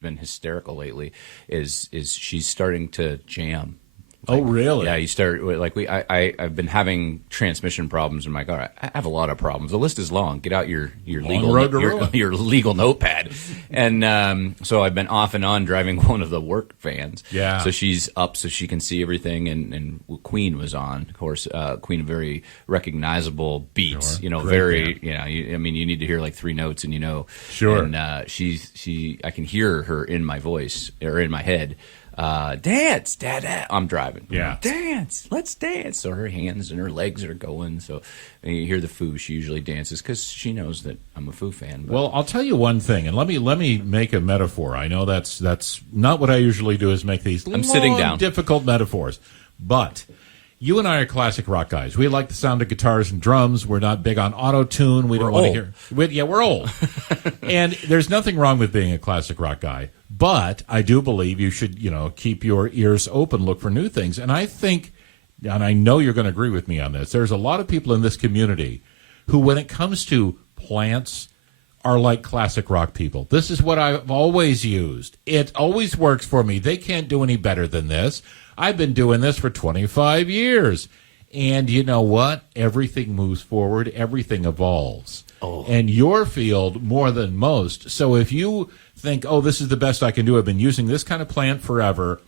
been hysterical lately is she's starting to jam. Oh, really? Yeah, you start like I've been having transmission problems in my car. I have a lot of problems. The list is long. Get out your your legal notepad, and so I've been off and on driving one of the work vans. Yeah. So she's up so she can see everything, and Queen was on. Of course, Queen, very recognizable beats. Sure. You know, Great very. band. You know, you need to hear like 3 notes, and you know. Sure. And I can hear her in my voice or in my head. Dance, dad. I'm driving. Yeah. Dance. Let's dance. So her hands and her legs are going. So when you hear the Foo, she usually dances because she knows that I'm a Foo fan. But. Well, I'll tell you one thing, and let me make a metaphor. I know that's not what I usually do. Is make these sitting down. difficult metaphors, but. You and I are classic rock guys. We like the sound of guitars and drums. We're not big on auto-tune. We don't want to hear. We're old. And there's nothing wrong with being a classic rock guy. But I do believe you should, keep your ears open, look for new things. And I think, and I know you're going to agree with me on this, there's a lot of people in this community who, when it comes to plants, are like classic rock people. This is what I've always used. It always works for me. They can't do any better than this. I've been doing this for 25 years. And you know what? Everything moves forward. Everything evolves. Oh. And your field more than most. So if you think, oh, this is the best I can do, I've been using this kind of plant forever,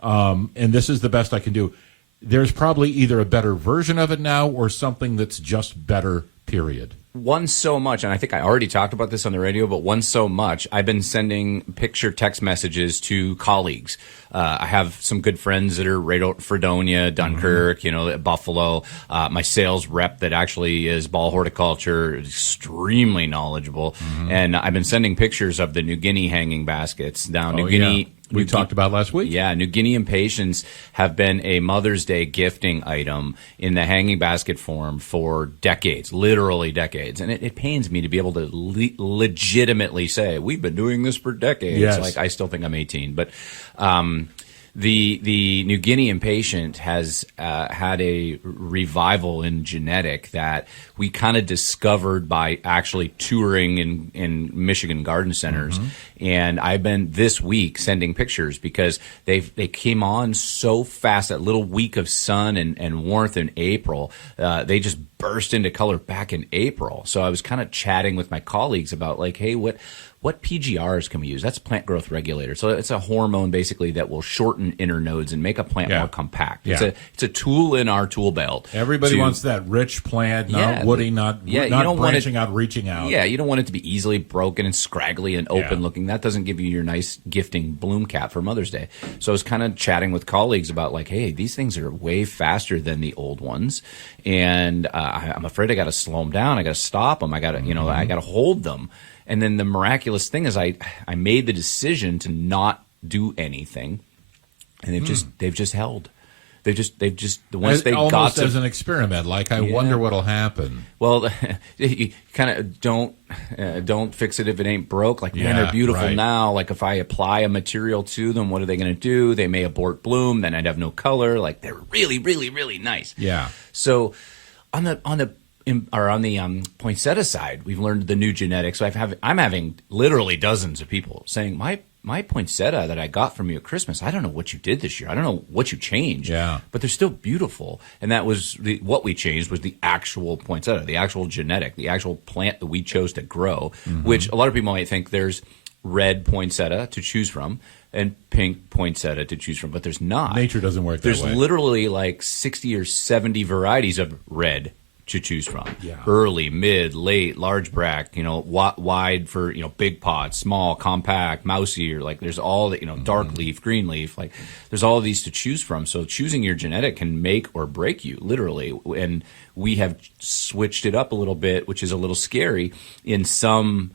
and this is the best I can do, there's probably either a better version of it now or something that's just better, period. One so much, and I think I already talked about this on the radio, but one so much, I've been sending picture text messages to colleagues. I have some good friends that are right out Fredonia, Dunkirk, Buffalo. My sales rep that actually is ball horticulture, extremely knowledgeable. And I've been sending pictures of the New Guinea hanging baskets. Now, New Guinea... Yeah. We talked about last week. Yeah, New Guinea impatiens have been a Mother's Day gifting item in the hanging basket form for decades, literally decades. And it pains me to be able to legitimately say, we've been doing this for decades. Yes. Like, I still think I'm 18. But the New Guinea impatient has had a revival in genetic that we kind of discovered by actually touring in Michigan garden centers. And I've been this week sending pictures because they came on so fast. That little week of sun and warmth in April, they just burst into color back in April. So I was kind of chatting with my colleagues about like, hey, what PGRs can we use? That's plant growth regulator. So it's a hormone basically that will shorten internodes and make a plant more compact. Yeah. It's a tool in our tool belt. Everybody wants that rich plant, not woody, not branching out, reaching out. Yeah, you don't want it to be easily broken and scraggly and open looking. That doesn't give you your nice gifting bloom cap for Mother's Day. So I was kind of chatting with colleagues about like, hey, these things are way faster than the old ones, and I'm afraid I got to slow them down. I got to stop them. I got to I got to hold them. And then the miraculous thing is I made the decision to not do anything, and they've just held. They've just once they almost got to, as an experiment. Like I wonder what'll happen. Well, you kind of don't fix it if it ain't broke. Like man, they're beautiful now. Like if I apply a material to them, what are they going to do? They may abort bloom. Then I'd have no color. Like they're really, really, really nice. Yeah. So on the poinsettia side, we've learned the new genetics. So I'm having literally dozens of people saying, my poinsettia that I got from you at Christmas, I don't know what you did this year. I don't know what you changed. Yeah. But they're still beautiful. And that was what we changed was the actual poinsettia, the actual genetic, the actual plant that we chose to grow, which a lot of people might think there's red poinsettia to choose from and pink poinsettia to choose from, but there's not. Nature doesn't work that way. There's literally like 60 or 70 varieties of red to choose from. Yeah. Early, mid, late, large bract, wide for, big pots, small, compact, mousy, or like there's all the, dark leaf, green leaf, like there's all of these to choose from. So choosing your genetic can make or break you literally. And we have switched it up a little bit, which is a little scary in some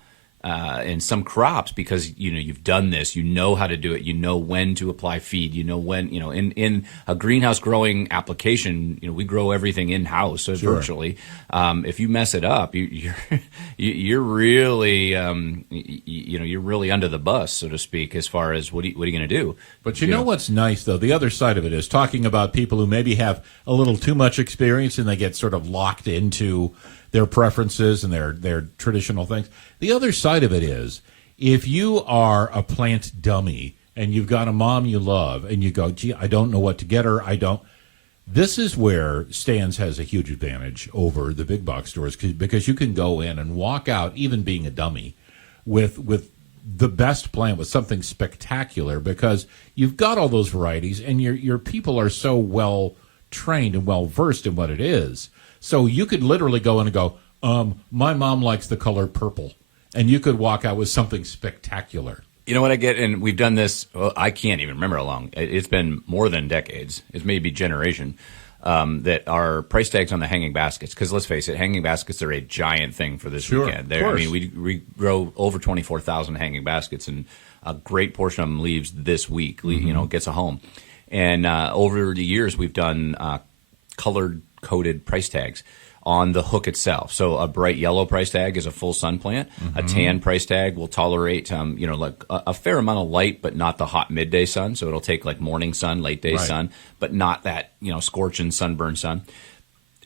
crops because you've done this, how to do it, when to apply feed, when in a greenhouse growing application, we grow everything in house, so virtually if you mess it up, you're really you're really under the bus, so to speak, as far as what are you going to do. But you know what's nice though, the other side of it is talking about people who maybe have a little too much experience and they get sort of locked into their preferences and their traditional things. The other side of it is If you are a plant dummy and you've got a mom you love and you go, gee, I don't know what to get her, this is where Stan's has a huge advantage over the big box stores because you can go in and walk out, even being a dummy, with the best plant, with something spectacular, because you've got all those varieties and your people are so well trained and well versed in what it is. So you could literally go in and go, my mom likes the color purple, and you could walk out with something spectacular. You know what I get, and we've done this, well, I can't even remember how long. It's been more than decades. It's maybe generation, that are price tags on the hanging baskets. Because let's face it, hanging baskets are a giant thing for this weekend. I mean, we grow over 24,000 hanging baskets, and a great portion of them leaves this week, gets a home. And over the years, we've done colored-coded price tags on the hook itself. So a bright yellow price tag is a full sun plant. A tan price tag will tolerate, like a fair amount of light, but not the hot midday sun. So it'll take like morning sun, late day sun, but not that, scorching sunburn sun.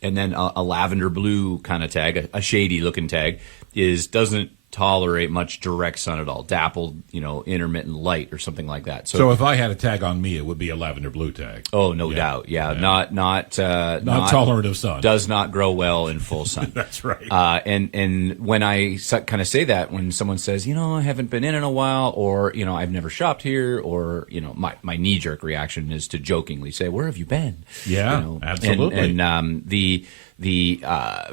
And then a lavender blue kind of tag, a shady looking tag, doesn't tolerate much direct sun at all, dappled, intermittent light or something like that. So if I had a tag on me, it would be a lavender blue tag. Oh, no doubt. Yeah. Not tolerant of sun. Does not grow well in full sun. That's right. And when I kind of say that, when someone says, I haven't been in a while, or, I've never shopped here, or, my knee jerk reaction is to jokingly say, where have you been? Yeah, absolutely. And the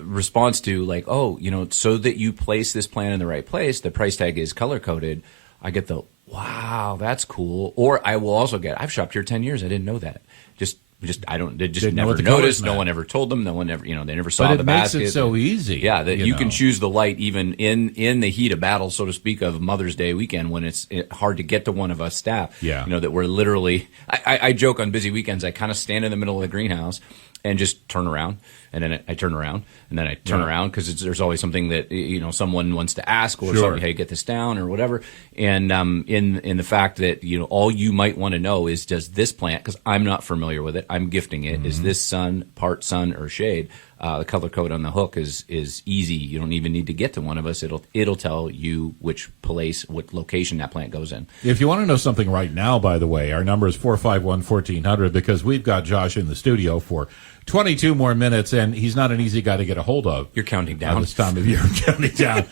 response to like, so that you place this plant in the right place, the price tag is color coded. I get the, wow, that's cool. Or I will also get, I've shopped here 10 years. I didn't know that. They never noticed. No one ever told them. No one ever, they never saw the basket. But it makes it so easy. Yeah, that you can choose the light even in the heat of battle, so to speak, of Mother's Day weekend when it's hard to get to one of us staff. Yeah. That we're literally, I joke on busy weekends, I kind of stand in the middle of the greenhouse and just turn around. And then I turn around, and then I turn around because there's always something that someone wants to ask, or something, hey, get this down or whatever. And in the fact that all you might want to know is, does this plant, because I'm not familiar with it, I'm gifting it, is this part sun or shade? The color code on the hook is easy. You don't even need to get to one of us. It'll tell you which place, what location that plant goes in. If you want to know something right now, by the way, our number is 451-1400, because we've got Josh in the studio for 22 more minutes, and he's not an easy guy to get a hold of. You're counting down. This time of year, I'm counting down.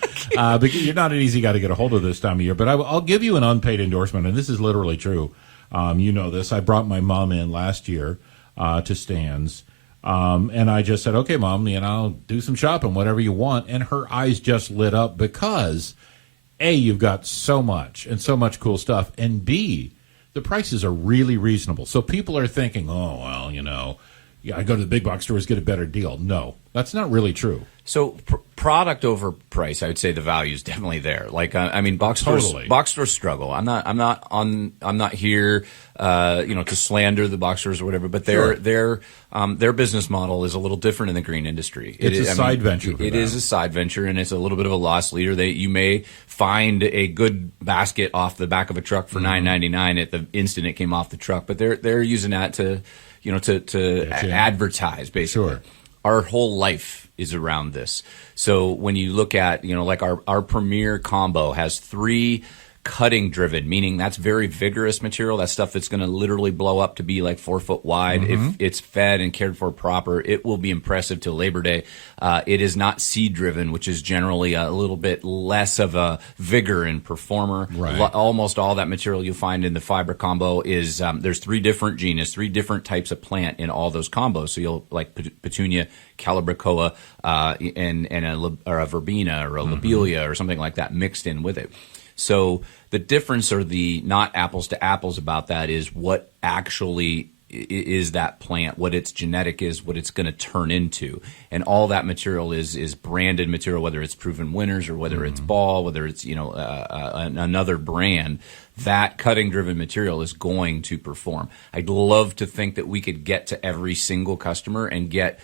Because you're not an easy guy to get a hold of this time of year. But I'll give you an unpaid endorsement, and this is literally true. You know this. I brought my mom in last year to Stan's, and I just said, okay, Mom, I'll do some shopping, whatever you want. And her eyes just lit up because, A, you've got so much and so much cool stuff, and B, the prices are really reasonable. So people are thinking, oh, well, I go to the big box stores, get a better deal. No, that's not really true. So product over price, I would say the value is definitely there. Like, box stores struggle. I'm not here, to slander the box stores or whatever, but their business model is a little different in the green industry. It's a side venture. It is a side venture, and it's a little bit of a loss leader. You may find a good basket off the back of a truck for $9.99 at the instant it came off the truck, but they're using that to advertise, basically. Sure. Our whole life is around this. So when you look at, like our premier combo has 3 cutting driven, meaning that's very vigorous material. That's stuff that's going to literally blow up to be like 4 foot wide. If it's fed and cared for proper, it will be impressive till Labor Day. It is not seed driven, which is generally a little bit less of a vigor and performer. Right. Almost all that material you'll find in the fiber combo is, there's 3 different genus, 3 different types of plant in all those combos. So you'll like Petunia, Calibrachoa, and a verbena or a lobelia or something like that mixed in with it. So the difference, or the not apples to apples about that, is what actually is that plant, what its genetic is, what it's going to turn into. And all that material is branded material, whether it's Proven Winners or whether it's Ball, whether it's another brand. That cutting-driven material is going to perform. I'd love to think that we could get to every single customer and get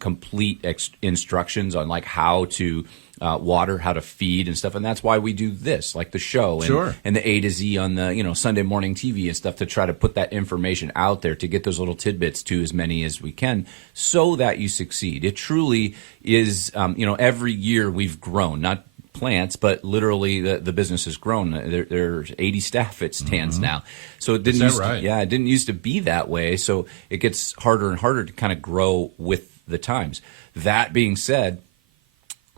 complete instructions on like how to water, how to feed and stuff. And that's why we do this, like the show and the A to Z on the Sunday morning TV and stuff, to try to put that information out there, to get those little tidbits to as many as we can so that you succeed. It truly is, every year we've grown, not plants, but literally the business has grown. There's 80 staff at stands now. So it didn't it didn't used to be that way. So it gets harder and harder to kind of grow with the times. That being said,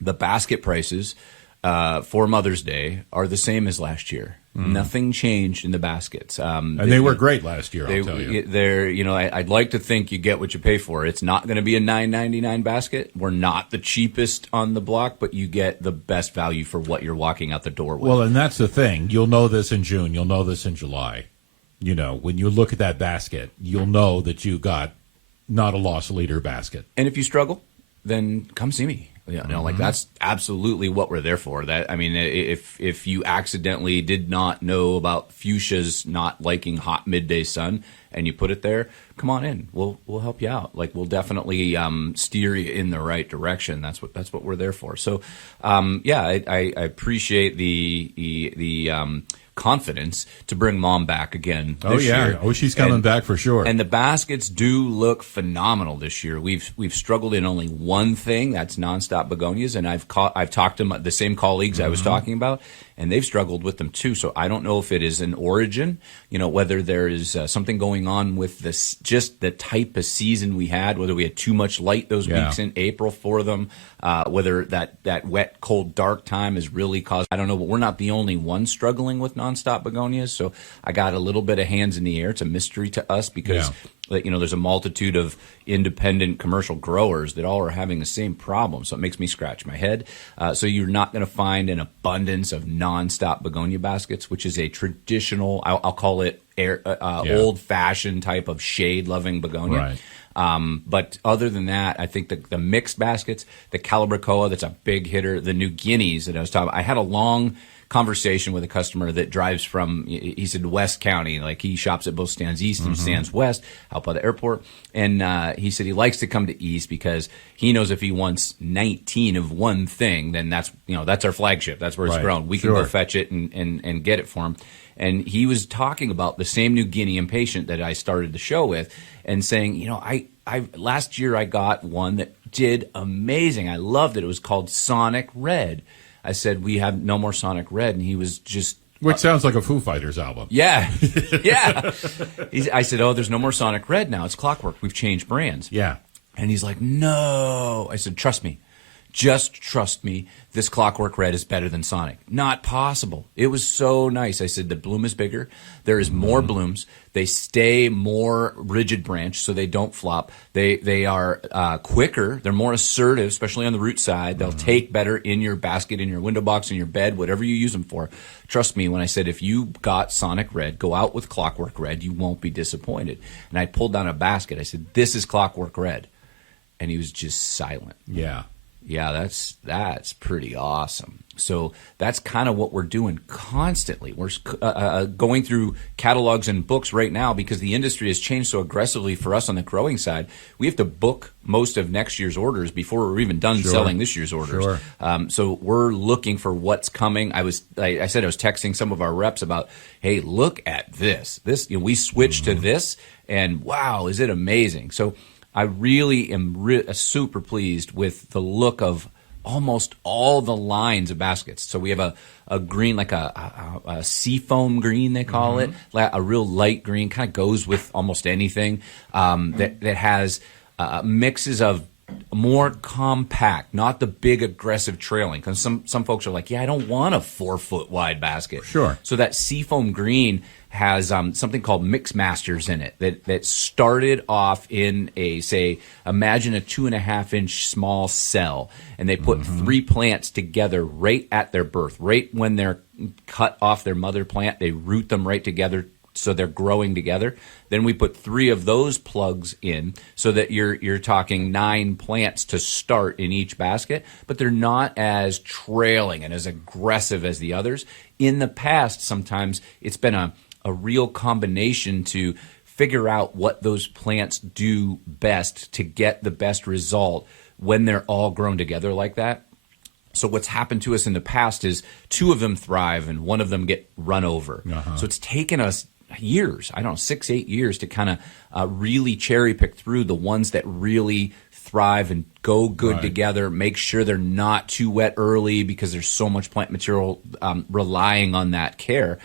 the basket prices for Mother's Day are the same as last year. Nothing changed in the baskets. And they were great last year, I'll tell you. I'd like to think you get what you pay for. It's not going to be a $9.99 basket. We're not the cheapest on the block, but you get the best value for what you're walking out the door with. Well, and that's the thing. You'll know this in June. You'll know this in July. When you look at that basket, you'll know that you got not a loss leader basket. And if you struggle, then come see me. That's absolutely what we're there for. If you accidentally did not know about fuchsias not liking hot midday sun and you put it there, come on in. We'll help you out. We'll definitely steer you in the right direction. That's what we're there for. So, I appreciate the confidence to bring Mom back again this year. Oh, she's coming back for sure. And the baskets do look phenomenal this year. We've struggled in only one thing, that's nonstop begonias, and I've talked to the same colleagues I was talking about, and they've struggled with them too. So I don't know if it is an origin, whether there is something going on with this, just the type of season we had, whether we had too much light those weeks in April for them, whether that wet, cold, dark time has really caused, I don't know, but we're not the only ones struggling with nonstop begonias. So I got a little bit of hands in the air. It's a mystery to us because there's a multitude of independent commercial growers that all are having the same problem. So it makes me scratch my head. So you're not going to find an abundance of nonstop begonia baskets, which is a traditional, I'll call it old-fashioned type of shade-loving begonia. Right. But other than that, I think the mixed baskets, the Calabricoa, that's a big hitter, the New Guineas that I was talking about. I had a long conversation with a customer that drives from, he said, West County. He shops at both stands east and stands west out by the airport. And he said he likes to come to east because he knows if he wants 19 of one thing, then that's our flagship. That's where it's grown. We can go fetch it and get it for him. And he was talking about the same New Guinean patient that I started the show with and saying, I last year I got one that did amazing. I loved it. It was called Sonic Red. I said, we have no more Sonic Red. And he was just... Which sounds like a Foo Fighters album. Yeah. Yeah. I said, there's no more Sonic Red now. It's Clockwork. We've changed brands. Yeah. And he's like, no. I said, trust me. Just trust me. This Clockwork Red is better than Sonic. Not possible. It was so nice. I said, the bloom is bigger. There is more blooms. They stay more rigid branch, so they don't flop. They are quicker. They're more assertive, especially on the root side. They'll take better in your basket, in your window box, in your bed, whatever you use them for. Trust me when I said if you got Sonic Red, go out with Clockwork Red, you won't be disappointed. And I pulled down a basket. I said, this is Clockwork Red. And he was just silent. Yeah. Yeah, that's pretty awesome. So that's kind of what we're doing constantly. We're going through catalogs and books right now because the industry has changed so aggressively for us on the growing side. We have to book most of next year's orders before we're even done selling this year's orders. Sure. So we're looking for what's coming. I said I was texting some of our reps about, hey, look at this. We switched to this, and wow, is it amazing? So I really am super pleased with the look of almost all the lines of baskets. So we have a green, like a seafoam green, they call it, a real light green, kind of goes with almost anything, that has mixes of more compact, not the big aggressive trailing. Because some folks are like, I don't want a 4-foot wide basket. Sure. So that seafoam green has something called Mix Masters in it that started off in imagine a 2.5-inch small cell, and they put 3 plants together right at their birth, right when they're cut off their mother plant, they root them right together so they're growing together. Then we put 3 of those plugs in so that you're talking 9 plants to start in each basket, but they're not as trailing and as aggressive as the others. In the past, sometimes it's been a real combination to figure out what those plants do best to get the best result when they're all grown together like that. So what's happened to us in the past is 2 of them thrive and 1 of them get run over. So it's taken us years, 6-8 years to kind of really cherry pick through the ones that really thrive and go good Right. together. Make sure they're not too wet early because there's so much plant material relying on that care.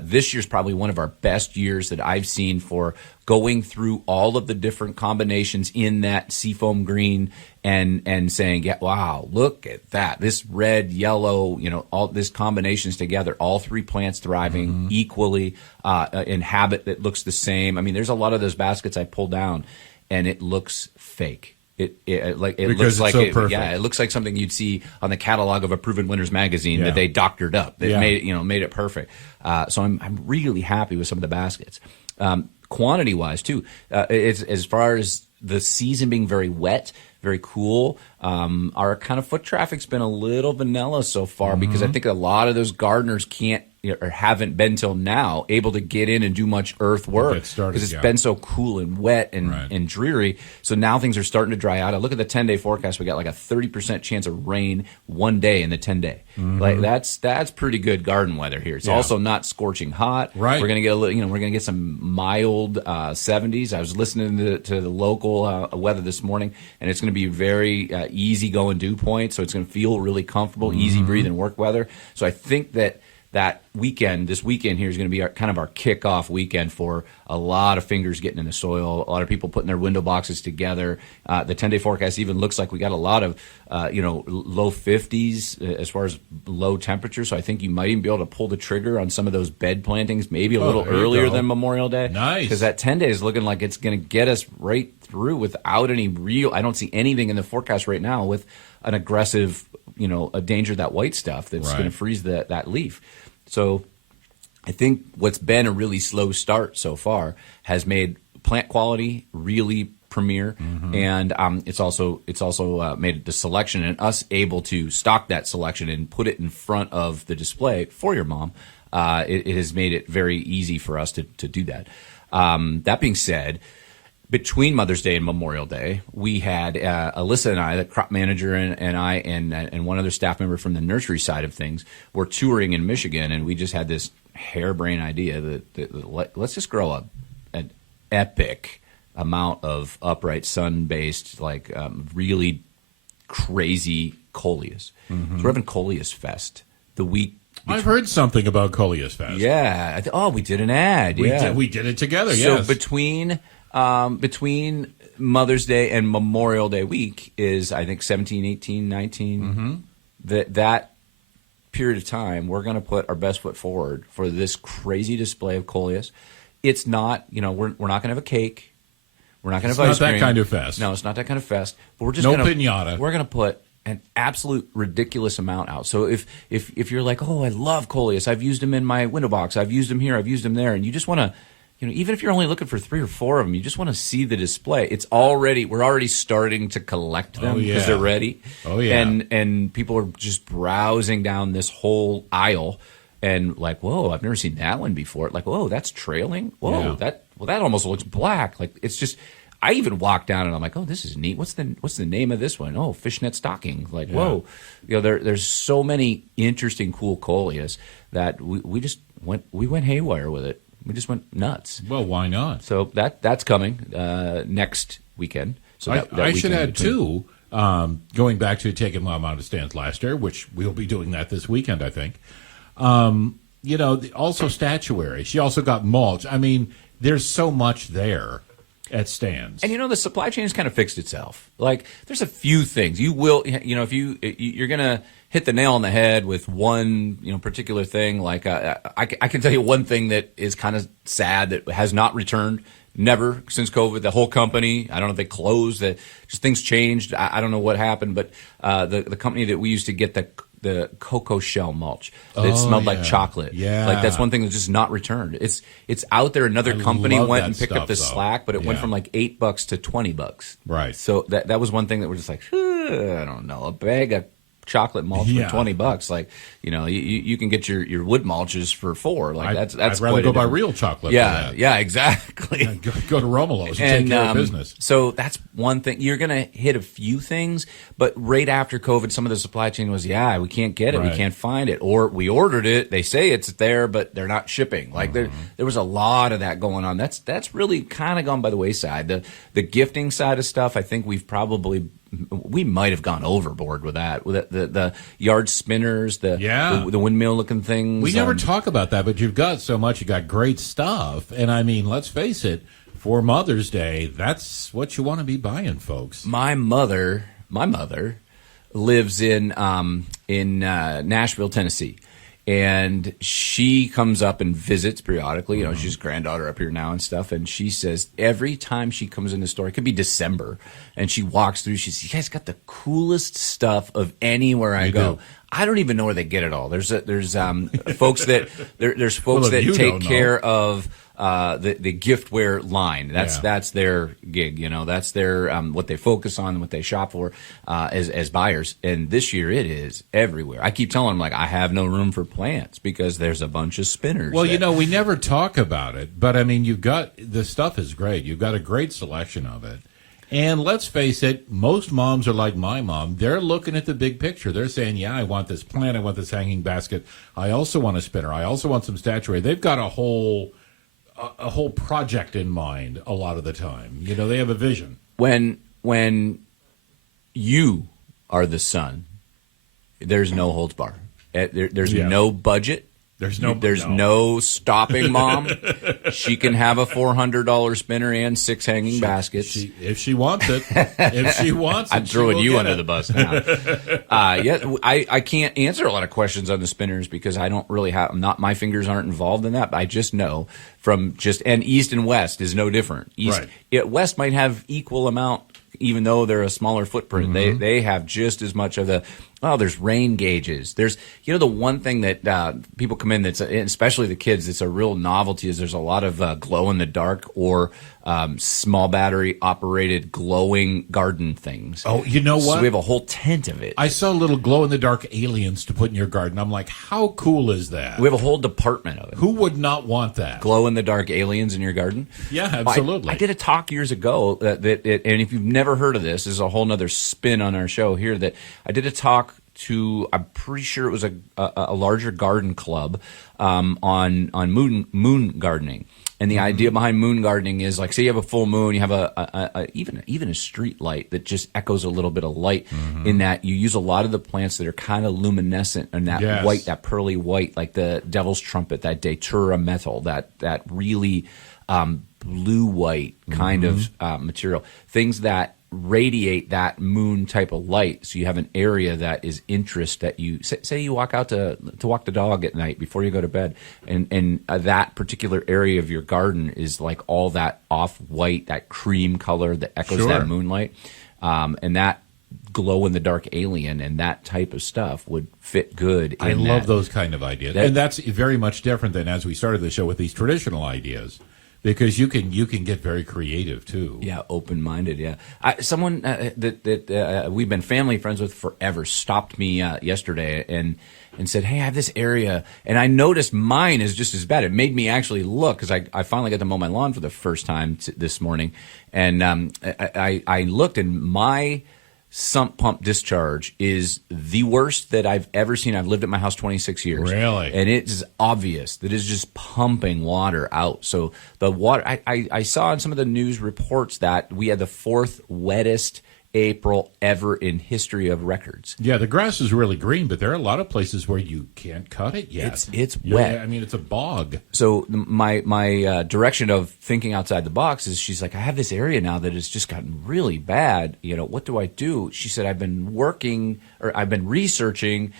This year's probably one of our best years that I've seen for going through all of the different combinations in that seafoam green and saying, yeah, wow, look at that. This red, yellow, all this combinations together, all three plants thriving equally in habit that looks the same. I mean, there's a lot of those baskets I pull down and it looks fake. It looks like so perfect. Yeah, it looks like something you'd see on the catalog of a Proven Winners magazine that they doctored up. That made it perfect. So I'm really happy with some of the baskets. Quantity wise too, it's as far as the season being very wet, very cool. Our kind of foot traffic's been a little vanilla so far because I think a lot of those gardeners can't or haven't been till now able to get in and do much earth work because it's been so cool and wet and dreary. So now things are starting to dry out. I look at the 10-day forecast. We got like a 30% chance of rain one day in the 10-day. Like that's pretty good garden weather here. It's also not scorching hot. Right. We're gonna get a little, we're gonna get some mild 70s. I was listening to the local weather this morning, and it's gonna be very easy going dew point. So it's gonna feel really comfortable, easy breathing work weather. So I think that this weekend here is going to be kind of our kickoff weekend for a lot of fingers getting in the soil, a lot of people putting their window boxes together. The 10-day forecast even looks like we got a lot of, low 50s as far as low temperature. So I think you might even be able to pull the trigger on some of those bed plantings maybe a little earlier than Memorial Day. Nice. Because that 10-day is looking like it's going to get us right through without any I don't see anything in the forecast right now with an aggressive, a danger, that white stuff that's going to freeze that leaf. So I think what's been a really slow start so far has made plant quality really premier, and it's also made the selection and us able to stock that selection and put it in front of the display for your mom. It has made it very easy for us to do that. That being said, between Mother's Day and Memorial Day, we had Alyssa and I, the crop manager, and I, and one other staff member from the nursery side of things, were touring in Michigan, and we just had this harebrained idea that let's just grow an epic amount of upright sun-based, really crazy Coleus. So we're having Coleus Fest the week. I've heard something about Coleus Fest. Yeah. We did an ad. We did it together. Yes. So between Mother's Day and Memorial Day week is, I think, 17, 18, 19. That period of time, we're going to put our best foot forward for this crazy display of Coleus. It's not, we're not going to have a cake. We're not going to have ice cream. It's not that kind of fest. No, it's not that kind of fest. But we're just piñata. We're going to put an absolute ridiculous amount out. So if you're like, oh, I love Coleus, I've used them in my window box, I've used them here, I've used them there, and you just want to, even if you're only looking for 3 or 4 of them, you just want to see the display. We're already starting to collect them because they're ready. Oh yeah. And people are just browsing down this whole aisle and like, whoa, I've never seen that one before. Like, whoa, that's trailing. Whoa, that almost looks black. Like, it's just. I even walked down and I'm like, oh, this is neat. What's the name of this one? Oh, fishnet stocking. Like, whoa, there's so many interesting, cool Coleus that we went haywire with it. We just went nuts. Well, why not? So that's coming next weekend. So I should add too. Going back to taking Mom out of stands last year, which we'll be doing that this weekend, I think. Also statuary. She also got mulch. I mean, there's so much there at stands. And the supply chain has kind of fixed itself. Like, there's a few things you will, if you're gonna hit the nail on the head with one, particular thing. Like, I can tell you one thing that is kind of sad that has not returned. Never since COVID. The whole company, I don't know if they closed. Just things changed. I don't know what happened, but the company that we used to get the cocoa shell mulch that smelled like chocolate. Yeah. Like, that's one thing that's just not returned. It's out there. Another company went and picked up the stuff, slack, but it went from like $8 to $20. Right. So that was one thing that we're just like, I don't know, a bag of chocolate mulch for $20. Like, you can get your wood mulches for $4. Like that's I'd rather go buy real chocolate. Yeah, yeah, exactly. Go to Romelo's and take care of business. So that's one thing. You're going to hit a few things, but right after COVID, some of the supply chain was, we can't get it, we can't find it, or we ordered it. They say it's there, but they're not shipping. Like there was a lot of that going on. That's really kind of gone by the wayside. The gifting side of stuff, I think we might have gone overboard with that. With the yard spinners, the windmill looking things. We never talk about that, but you've got so much. You got great stuff, and I mean, let's face it. For Mother's Day, that's what you want to be buying, folks. My mother lives in Nashville, Tennessee. And she comes up and visits periodically. She's granddaughter up here now and stuff. And she says every time she comes in the store, it could be December, and she walks through, she says, "You guys got the coolest stuff of anywhere I go." Do. I don't even know where they get it all. There's folks that take care of the giftware line. That's their gig. That's their what they focus on, what they shop for as buyers. And this year it is everywhere. I keep telling them, like, I have no room for plants because there's a bunch of spinners. Well, we never talk about it, but I mean, the stuff is great. You've got a great selection of it. And let's face it, most moms are like my mom. They're looking at the big picture. They're saying, I want this plant. I want this hanging basket. I also want a spinner. I also want some statuary. They've got a whole project in mind a lot of the time. They have a vision. When you are the son, there's no holds bar. There's no budget. There's no stopping mom. She can have a $400 spinner and 6 hanging baskets. If she wants it. If she wants it. I'm throwing you under the bus now. I can't answer a lot of questions on the spinners because I don't really have, my fingers aren't involved in that, but I just know and East and West is no different. West might have equal amount, even though they're a smaller footprint. They have just as much of there's rain gauges. There's, the one thing that people come in, that's especially the kids, it's a real novelty, is there's a lot of glow in the dark or small battery operated glowing garden things. Oh, you know what? So we have a whole tent of it. I saw little glow in the dark aliens to put in your garden. I'm like, how cool is that? We have a whole department of it. Who would not want that? Glow in the dark aliens in your garden? Yeah, absolutely. I did a talk years ago and if you've never heard of this is a whole nother spin on our show here, that I did a talk to, I'm pretty sure it was a larger garden club on moon gardening. And the idea behind moon gardening is, like, say you have a full moon, you have even a street light that just echoes a little bit of light. In that you use a lot of the plants that are kind of luminescent and that white, that pearly white, like the devil's trumpet, that datura metal, that really blue white kind of material, things that radiate that moon type of light, so you have an area that is interest, that you say you walk out to walk the dog at night before you go to bed, and that particular area of your garden is like all that off-white, that cream color that echoes that moonlight, and that glow in the dark alien and that type of stuff would fit good in I love those kind of ideas, and that's very mumuch different than as we started the show with these traditional ideas. Because you can get very creative too. Yeah, open-minded. Yeah, someone that we've been family friends with forever stopped me yesterday and said, "Hey, I have this area," and I noticed mine is just as bad. It made me actually look, because I finally got to mow my lawn for the first time this morning, and I looked, and my sump pump discharge is the worst that I've ever seen. I've lived at my house 26 years. Really? And it's obvious that it's just pumping water out. So the water, I saw in some of the news reports that we had the 4th wettest April ever in history of records. Yeah, the grass is really green, but there are a lot of places where you can't cut it yet. It's wet. Yeah, I mean, it's a bog. So my direction of thinking outside the box is, she's like, I have this area now that has just gotten really bad. What do I do? She said, I've been researching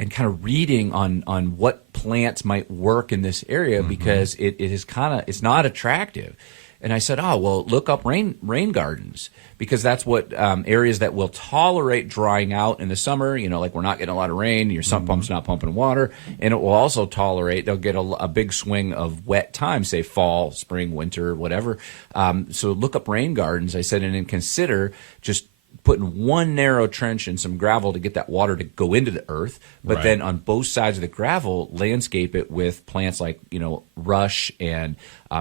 and kind of reading on what plants might work in this area, because it is it's not attractive. And I said, oh, well, look up rain gardens, because that's what areas that will tolerate drying out in the summer. Like, we're not getting a lot of rain, your sump pump's not pumping water, and it will also tolerate, they'll get a big swing of wet time, say fall, spring, winter, whatever. So look up rain gardens, I said, and then consider just putting one narrow trench and some gravel to get that water to go into the earth, but then on both sides of the gravel, landscape it with plants like rush and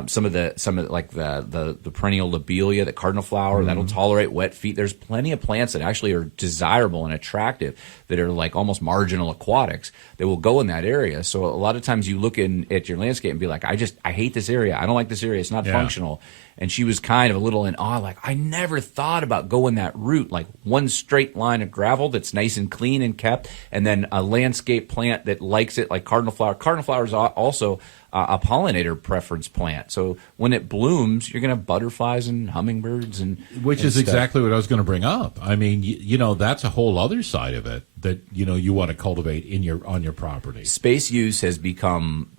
some of the like the perennial lobelia, the cardinal flower that'll tolerate wet feet. There's plenty of plants that actually are desirable and attractive that are like almost marginal aquatics that will go in that area. So a lot of times you look at your landscape and be like, I hate this area. I don't like this area. It's not functional. And she was kind of a little in awe, like, I never thought about going that route, like one straight line of gravel that's nice and clean and kept, and then a landscape plant that likes it, like cardinal flower. Cardinal flower is also a pollinator preference plant. So when it blooms, you're going to have butterflies and hummingbirds which is exactly what I was going to bring up. I mean, that's a whole other side of it that you want to cultivate on your property. Space use has become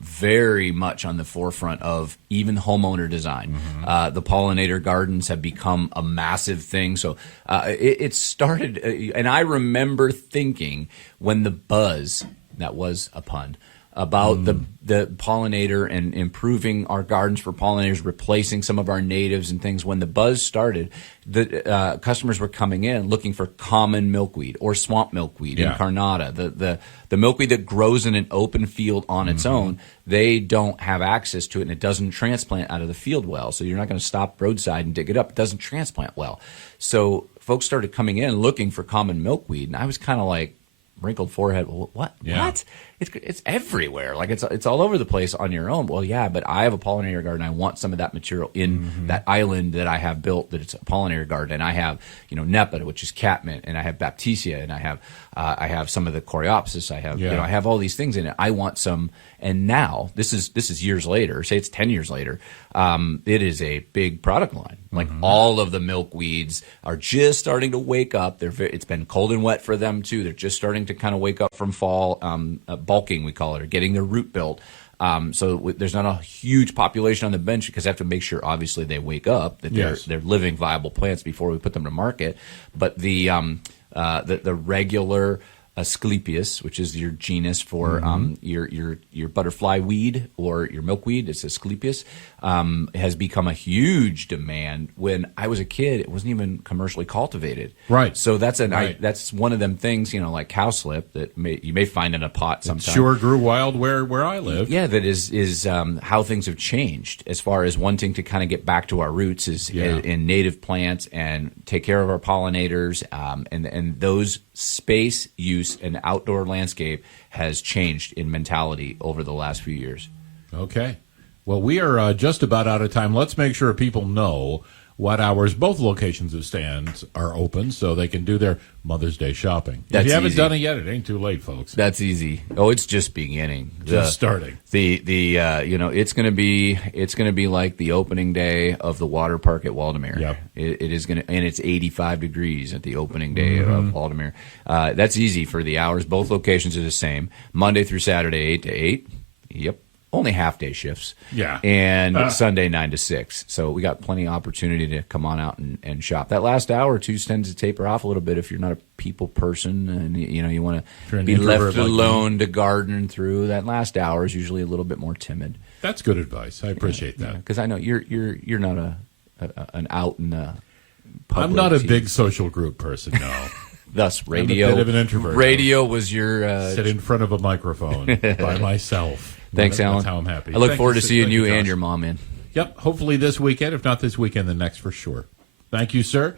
very much on the forefront of even homeowner design. The pollinator gardens have become a massive thing. So it started, and I remember thinking when the buzz, that was a pun, about the pollinator and improving our gardens for pollinators, replacing some of our natives and things. When the buzz started, the customers were coming in looking for common milkweed or swamp milkweed incarnata, the milkweed that grows in an open field on its own. They don't have access to it, and it doesn't transplant out of the field well. So you're not going to stop roadside and dig it up. It doesn't transplant well. So folks started coming in looking for common milkweed, and I was kind of like, wrinkled forehead. What? It's everywhere. Like it's all over the place on your own. Well, yeah, but I have a pollinator garden. I want some of that material in that island that I have built. That it's a pollinator garden. And I have Nepeta, which is catmint, and I have Baptisia, and I have some of the Coreopsis. I have I have all these things in it. I want some. And now this is years later. Say it's 10 years later. It is a big product line. Like all of the milkweeds are just starting to wake up. It's been cold and wet for them too. They're just starting to kind of wake up from fall bulking, we call it, or getting their root built. So there's not a huge population on the bench because I have to make sure, obviously, they wake up, that they're living, viable plants before we put them to market. But the regular Asclepias, which is your genus for your butterfly weed or your milkweed, it's Asclepias, has become a huge demand. When I was a kid, it wasn't even commercially cultivated. Right. So that's that's one of them things, like cowslip that you may find in a pot sometime. It sure grew wild where I live. Yeah, that is how things have changed as far as wanting to kind of get back to our roots in native plants and take care of our pollinators, and those space use and outdoor landscape has changed in mentality over the last few years. Okay. Well, we are just about out of time. Let's make sure people know what hours both locations of stands are open so they can do their Mother's Day shopping. If you haven't done it yet, it ain't too late, folks. That's easy. Oh, it's just beginning. Just starting. It's going to be like the opening day of the water park at Waldemere. Yep. It is going to, and it's 85 degrees at the opening day of Waldemere. That's easy for the hours. Both locations are the same. Monday through Saturday, 8 to 8. Yep. Only half-day shifts. Yeah. And Sunday, 9 to 6. So we got plenty of opportunity to come on out and shop. That last hour or two tends to taper off a little bit if you're not a people person and you want to be left alone to garden through. That last hour is usually a little bit more timid. That's good advice. I appreciate that. Because I know you're not an out in the public. I'm not a big social group person, no. Thus, radio. I'm a bit of an introvert. Radio was your... sit in front of a microphone by myself. Thanks, Alan. That's how I'm happy. I look forward to seeing you and your mom in. Yep. Hopefully this weekend. If not this weekend, then next for sure. Thank you, sir.